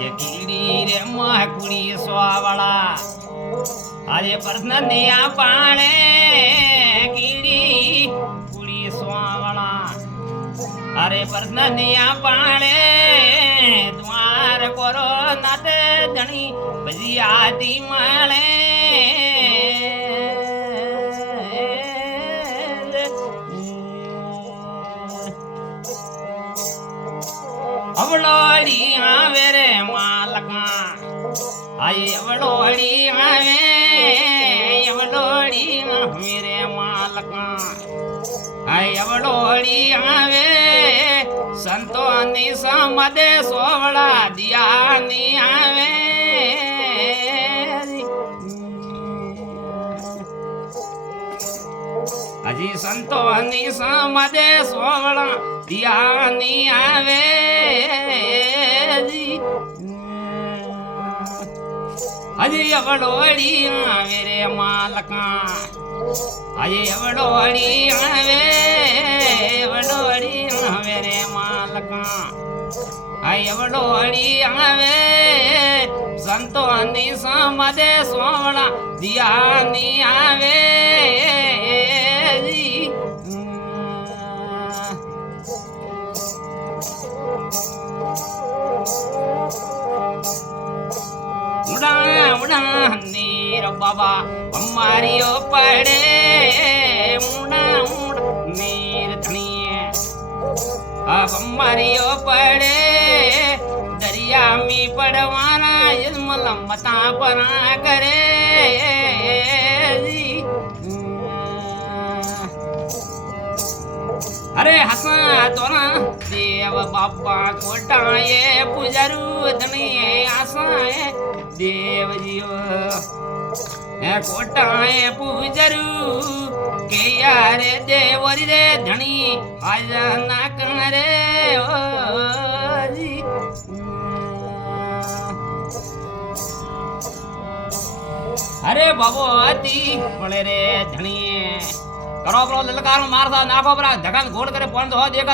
જે કીડી રે મોહ કુડી સોવાળા આજે પ્રશ્ન નિયા પાણે કીડી કુડી સોવાળા અરે પ્રશ્ન નિયા પાણે દ્વાર કરો નાતે ધણી બજી આદિ મળે અવળોડી આવે રે માલકા આય અવળોડી આવે રે માલકા આય અવળોડી આવે સંતોની સમદે સોવળા દિયાની આવે હજી સંતોની સમદે સોવળા દિયાની આવે હજી અવળોડી આવે રે માલકા હજી અવળોડી આવે રે માલકા હજી અવળોડી આવે સંતોની સમદે સોવળા દિયાની આવે ઉડા નીર બાબા અમારીઓ પડે ઉડા નીર ધણીએ અમારીઓ પડે દરિયામી પડવાના યજમલ મતા પરા કરે અરે હસા તોરા દેવ બાપા કોટાએ પૂજારું ધણીએ આસાએ દેવજીઓ હે કોટાએ પૂજરું કે યારે દેવરી રે ધણી હાજર ના કરે અરે ભગવતી મળે રે ધણી કરો પેલો લલકાર મારતા નાખો પર ધકાન ઘોડ કરે પણ તો દેખા